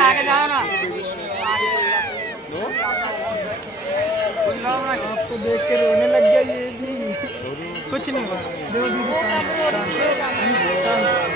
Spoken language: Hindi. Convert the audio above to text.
आगे जाओ ना। आपको देख के रोने लग गया ये भी। कुछ नहीं हुआ। देखो दीदी शांत शांत शांत।